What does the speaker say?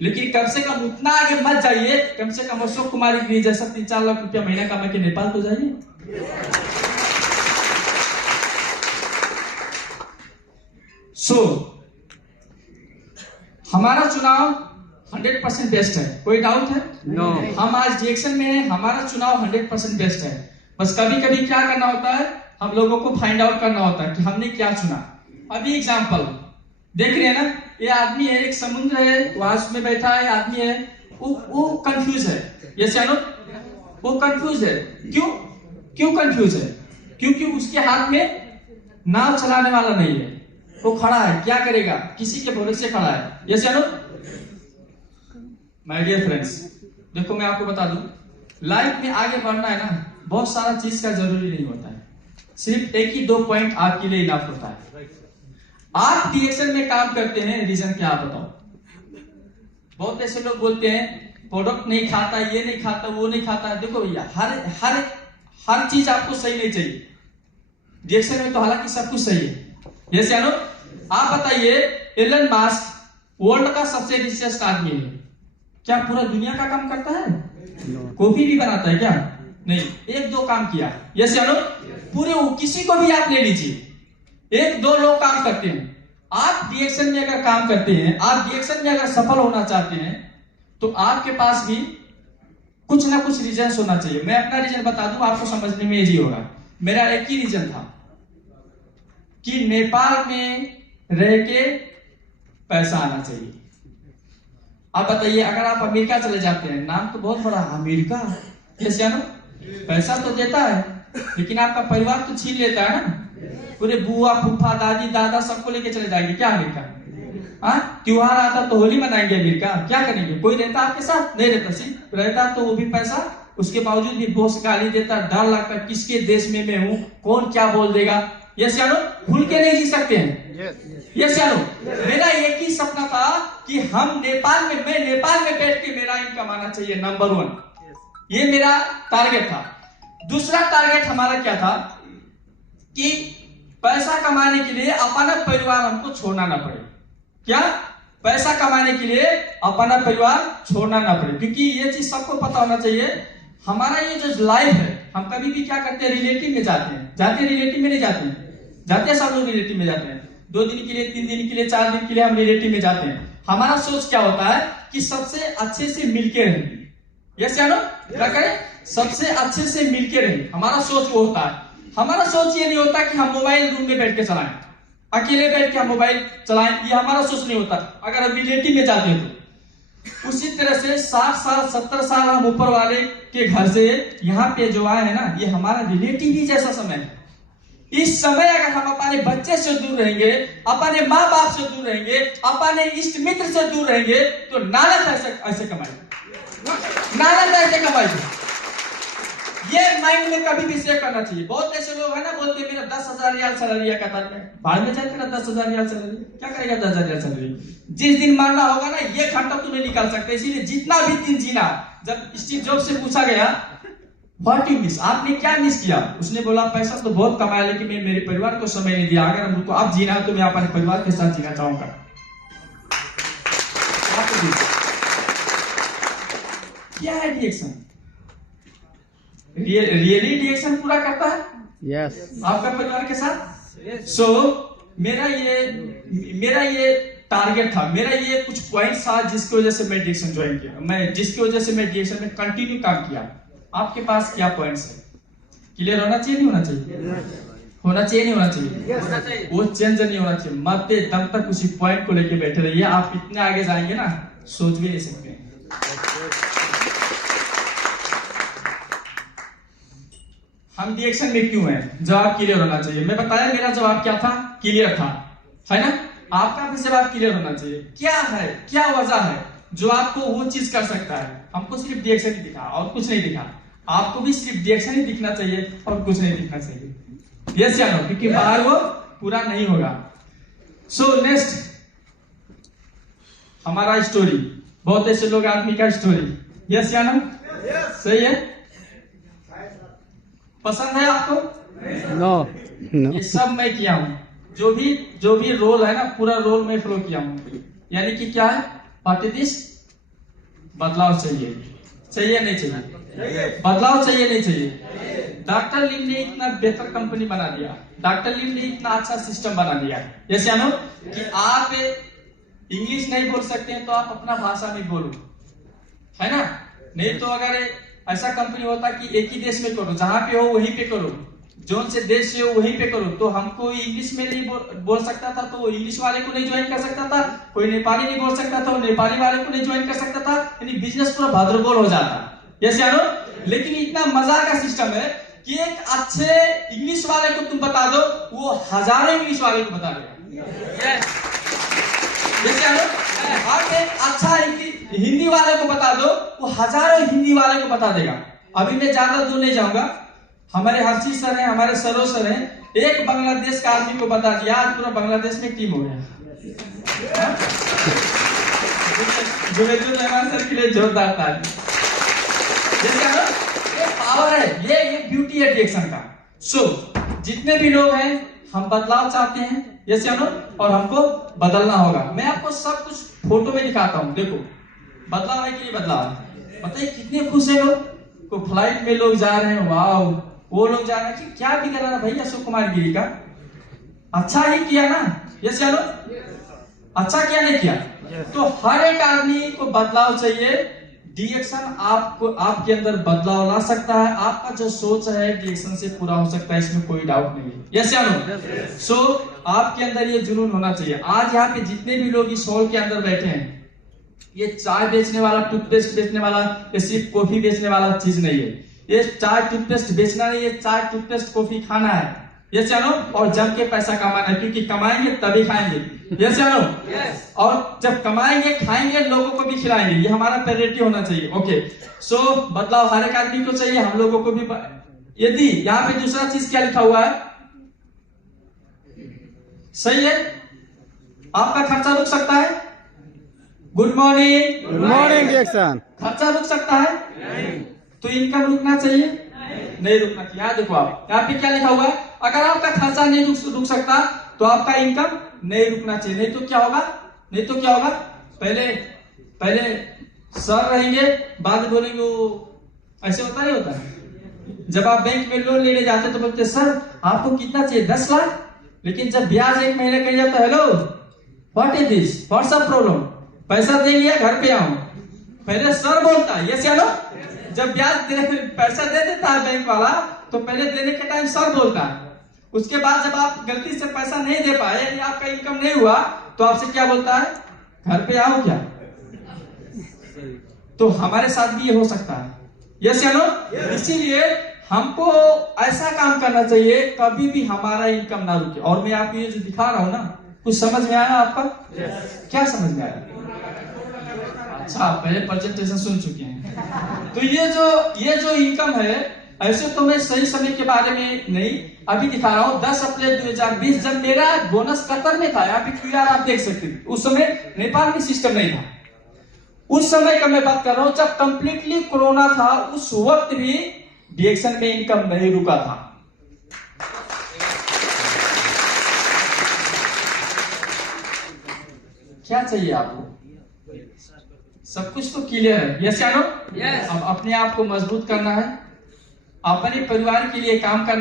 लेकिन कम से कम उतना आगे मत जाइए, कम से कम अशोक कुमार गिरी जैसा 3-4 लाख रुपया महीना कमा के नेपाल तो जाइए। हमारा चुनाव 100% बेस्ट है, कोई डाउट है? नो। हम आज डिएक्शन में हैं, हमारा चुनाव 100% बेस्ट है। बस कभी कभी क्या करना होता है, हम लोगों को फाइंड आउट करना होता है कि हमने क्या चुना। अभी एग्जांपल देख रहे हैं ना, ये आदमी है, एक समुद्र है, वहां में बैठा है आदमी है, वो कंफ्यूज है। यस या नो? वो कंफ्यूज है। क्यों कंफ्यूज है? क्योंकि उसके हाथ में नाव चलाने वाला नहीं है, वो खड़ा है, क्या करेगा, किसी के भरोसे खड़ा है। यस या नो? माय डियर फ्रेंड्स, देखो मैं आपको बता दूं, लाइफ में आगे बढ़ना है ना, बहुत सारा चीज का जरूरी नहीं होता है, सिर्फ 1-2 पॉइंट आपके लिए इनफ होता है। आप डिएक्शन में काम करते हैं, रीजन क्या आप बताओ? बहुत ऐसे लोग बोलते हैं प्रोडक्ट नहीं खाता, ये नहीं खाता, वो नहीं खाता। देखो भैया, हर चीज आपको सही नहीं चाहिए डिएक्शन में, तो हालांकि सब कुछ सही है। यस या नो? आप बताइए, एलन मस्क वर्ल्ड का सबसे रिचेस्ट आदमी है, क्या पूरा दुनिया का काम करता है? कॉफी भी बनाता है क्या? नहीं, 1-2 काम किया। यस या नो? पूरे किसी को भी आप ले लीजिए, 1-2 लोग काम करते हैं। आप डिएक्शन में अगर काम करते हैं, आप डिएक्शन में अगर सफल होना चाहते हैं, तो आपके पास भी कुछ ना कुछ रीजन होना चाहिए। मैं अपना रीजन बता दूं, आपको समझने में इजी होगा। मेरा एक ही रीजन था कि नेपाल में रह के पैसा आना चाहिए। आप बताइए, अगर आप अमेरिका चले जाते हैं, नाम तो बहुत बड़ा अमेरिका, यस या नो? पैसा तो देता है, लेकिन आपका परिवार तो छीन लेता है ना। पूरे बुआ, फूफा, दादी, दादा सबको लेके चले जाएंगे क्या अमेरिका? त्योहार आता तो होली मनाएंगे अमेरिका, क्या करेंगे? कोई रहता आपके साथ? नहीं रहता। सिर्फ रहता तो वो भी पैसा, उसके बावजूद भी बॉस गाली देता, डर लगता, किसके देश में मैं हूं, कौन क्या बोल देगा। यस या नो? खुल के नहीं जी सकते हैं। यस या नो? मेरा एक ही सपना था कि मैं नेपाल में बैठ के मेरा इनकम आना चाहिए, नंबर 1। ये मेरा टारगेट था। दूसरा टारगेट हमारा क्या था कि पैसा कमाने के लिए अपना परिवार हमको छोड़ना ना पड़े। क्या? पैसा कमाने के लिए अपना परिवार छोड़ना ना पड़े, क्योंकि ये चीज सबको पता होना चाहिए। हमारा ये जो लाइफ है, हम कभी भी क्या करते हैं, रिलेटिव में जाते हैं, रिलेटिव में नहीं जाते हैं, जाते हैं सब लोग रिलेटिव में जाते हैं। 2 दिन के लिए, 3 दिन के लिए, 4 दिन के लिए हम रिलेटिव में जाते हैं। हमारा सोच क्या होता है कि सबसे अच्छे से मिलके रहेंगे। यस या नो? क्या करें? सबसे अच्छे से मिलके रहेंगे, हमारा सोच वो होता है। हमारा सोच ये नहीं होता कि हम मोबाइल रूम में बैठ के चलाएं, अकेले बैठ के हम मोबाइल चलाएं, ये हमारा सोच नहीं होता। अगर हम रिलेटिव में जाते हैं तो उसी तरह से 60 साल 70 साल हम ऊपर वाले के घर से यहाँ पे जो आए हैं ना, ये हमारा रिलेटिव ही जैसा समय है। इस समय अगर हम अपने बच्चे से दूर रहेंगे, अपने माँ बाप से दूर रहेंगे, अपने इष्ट मित्र से दूर रहेंगे, तो नालत ऐसे कमाएंगे। ये माइंड में कभी भी सेव करना चाहिए। बहुत ऐसे लोग है ना, बोलते मेरा 10,000 रियाल सैलरी है कतर में, बाद में जाते ना 10,000 रियाल सैलरी, क्या करेगा 10,000 रियाल सैलरी? जिस दिन मरना होगा ना, ये घंटा तुम्हें निकाल सकते। इसीलिए जितना भी दिन जीना, जब स्टीव जॉब्स से पूछा गया व्हाट यू मिस, आपने क्या मिस किया, उसने बोला पैसा तो बहुत कमाया, लेकिन मैं मेरे परिवार को समय नहीं दिया। अगर हमको अब जीना है तो मैं अपने परिवार के साथ जीना चाहूंगा। क्या है डिएक्शन? रियली डिएक्शन पूरा करता है यस आपका परिवार के साथ। सो मेरा ये टारगेट था, मेरा ये कुछ पॉइंट था जिसकी वजह से मैं डिएक्शन ज्वाइन किया, जिसकी वजह से मैं डिएक्शन में कंटिन्यू काम किया। आपके पास क्या पॉइंट्स है? क्लियर होना चाहिए, नहीं होना चाहिए? होना चाहिए, नहीं होना चाहिए? वो चेंज नहीं होना चाहिए। मरते दम तक उसी पॉइंट को लेके बैठे रहिए। आप इतने आगे जाएंगे ना, सोच भी नहीं सकते। हम डिएक्शन में क्यों हैं? जवाब क्लियर होना चाहिए। मैं बताया मेरा जवाब क्या था, क्लियर था, है ना? आपका भी जवाब क्लियर होना चाहिए। क्या है, क्या वजह है जो आपको वो चीज कर सकता है? हमको सिर्फ डिएक्शन ही दिखा और कुछ नहीं दिखा। आपको भी सिर्फ डिएक्शन ही दिखना चाहिए और कुछ नहीं दिखना चाहिए। यस या नो? क्योंकि बाहर वो पूरा नहीं होगा। सो नेक्स्ट हमारा स्टोरी, बहुत ऐसे लोग आदमी का स्टोरी। यस या नो? सही है? पसंद है आपको? नो ये सब मैं किया हूं, जो भी रोल है ना, पूरा रोल में फ्लो किया हूं। यानी कि क्या है? What is this? बदलाव चाहिए, चाहिए नहीं चाहिए? बदलाव चाहिए नहीं चाहिए? डॉक्टर लिम ने इतना बेहतर कंपनी बना दिया, डॉक्टर लिम ने इतना अच्छा सिस्टम बना दिया, जैसे जानो कि आप इंग्लिश नहीं बोल सकते हैं तो आप अपना भाषा में बोलो, है ना? नहीं तो अगर ऐसा कंपनी होता कि एक ही देश में करो, जहां पे हो वहीं पे करो, जोन से देश से हो वहीं पे करो, तो हमको इंग्लिश में नहीं बोल सकता था तो इंग्लिश वाले को नहीं ज्वाइन कर सकता था, कोई नेपाली नहीं बोल सकता था नेपाली वाले को नहीं ज्वाइन कर सकता था, यानी बिजनेस पूरा भाद्रगोल हो जाता। यस या नो? लेकिन इतना मजा का सिस्टम है कि एक अच्छे इंग्लिश वाले को तुम बता दो, वो हजारों इंग्लिश वाले को बता देगा। यस या नो? आप एक अच्छा हिंदी वाले को बता दो, वो हजारों हिंदी वाले को बता देगा। अभी मैं ज्यादा दूर नहीं जाऊंगा, हमारे हर्षी सर हैं, हमारे सरो सर हैं, एक बांग्लादेश का आदमी को बता दिया, आज पूरा बांग्लादेश में टीम हो गया। जुबेदुल रहमान सर के लिए जोरदार ताली। ये पावर है, ये ब्यूटी है डिएक्शन का। सो जितने भी लोग हैं, हम बदलाव चाहते हैं, यस या नो? और हमको बदलना होगा। मैं आपको सब कुछ फोटो में दिखाता हूँ, देखो बदलाव है कि नहीं बदलाव है? बताइए कितने खुश है लोग को फ्लाइट में लोग जा रहे हैं, वाह, वो लोग जा रहे हैं कि क्या बिगड़ रहा भैया अशोक कुमार गिरी का? अच्छा ही किया ना, यस या नो? अच्छा किया नहीं किया? तो हर एक आदमी को बदलाव चाहिए। डिएक्शन आपको आपके अंदर बदलाव ला सकता है, आपका जो सोच है डिएक्शन से पूरा हो सकता है, इसमें कोई डाउट नहीं है। यस या नो? सो आपके अंदर ये जुनून होना चाहिए। आज यहाँ पे जितने भी लोग इस हॉल के अंदर बैठे हैं, ये चाय बेचने वाला, टूथपेस्ट बेचने वाला, ये सिर्फ कॉफी बेचने वाला चीज नहीं है। ये चाय टूथपेस्ट बेचना नहीं है, चाय टूथपेस्ट कॉफी खाना है, यस या नो? और जम के पैसा कमाना है, क्योंकि कमाएंगे तभी खाएंगे, यस या नो? और जब कमाएंगे खाएंगे, लोगों को भी खिलाएंगे, ये हमारा प्रायोरिटी होना चाहिए। ओके, सो बदलाव हर एक आदमी को चाहिए, हम लोगों को भी। यदि यहाँ पे दूसरा चीज क्या लिखा हुआ है, सही है, आपका खर्चा रुक सकता है। गुड मॉर्निंग, गुड मॉर्निंग डिएक्शन। खर्चा रुक सकता है नहीं। तो इनकम रुकना चाहिए नहीं रुकना चाहिए। यहाँ देखो, आप यहाँ पे क्या लिखा हुआ है, अगर आपका खर्चा नहीं रुक सकता तो आपका इनकम नहीं रुकना चाहिए। नहीं तो क्या होगा, नहीं तो क्या होगा, पहले सर रहेंगे, बाद में बोलेंगे वो, ऐसे होता नहीं होता है? जब आप बैंक में लोन लेने जाते तो बोलते सर आपको कितना चाहिए, 10 लाख, लेकिन जब ब्याज एक महीने कह जाता, hello what is this, what's a problem, पैसा दे लिया घर पे आऊं, पहले सर बोलता है, यस या नो? जब ब्याज पैसा दे देता है बैंक वाला, तो पहले देने के टाइम सर बोलता है, उसके बाद जब आप गलती से पैसा नहीं दे पाए, यानी आपका इनकम नहीं हुआ, तो आपसे क्या बोलता है, घर पे आओ क्या? तो हमारे साथ भी ये हो सकता है, यस या नो? इसीलिए हमको ऐसा काम करना चाहिए कभी भी हमारा इनकम ना रुके। और मैं आपको ये जो दिखा रहा हूं ना, कुछ समझ में आया आपका? क्या समझ में आया? अच्छा, पहले प्रेजेंटेशन सुन चुके हैं। तो ये जो इनकम है, ऐसे तो मैं सही समय के बारे में नहीं अभी दिखा रहा हूँ। 10 अप्रैल 2020 जब मेरा बोनस कतर में था, यहाँ पे क्यूआर आप देख सकते हैं, उस समय नेपाल में सिस्टम नहीं था। उस समय का मैं बात कर रहा हूँ जब कंप्लीटली कोरोना था, उस वक्त भी डिएक्शन में इनकम नहीं रुका था। क्या चाहिए आपको? सब कुछ तो क्लियर है, यस या नो? अब अपने आप को मजबूत करना है, अपने परिवार के लिए काम करना